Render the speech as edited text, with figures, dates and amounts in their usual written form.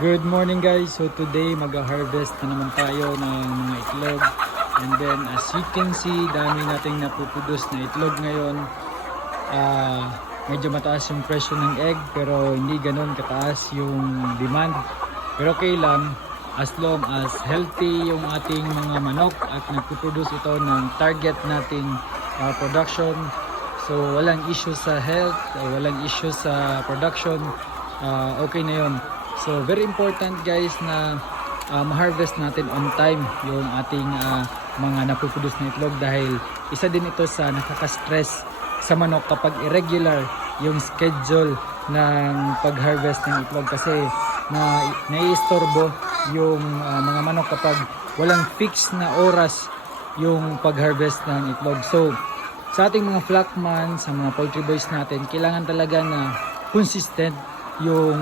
Good morning guys. So today mag-harvest na naman tayo ng mga itlog. And then as you can see, dami nating napuproduce na itlog ngayon. Medyo mataas yung presyo ng egg pero hindi ganoon kataas yung demand. Pero okay lang as long as healthy yung ating mga manok at nagpuproduce ito ng target nating production. So walang issue sa health, walang issue sa production. Okay na yun. So very important guys na ma-harvest natin on time yung ating mga napuproduce na itlog dahil isa din ito sa nakaka-stress sa manok kapag irregular yung schedule ng pag-harvest ng itlog kasi naiistorbo yung mga manok kapag walang fix na oras yung pag-harvest ng itlog. So sa ating mga flockman, sa mga poultry boys natin, kailangan talaga na consistent yung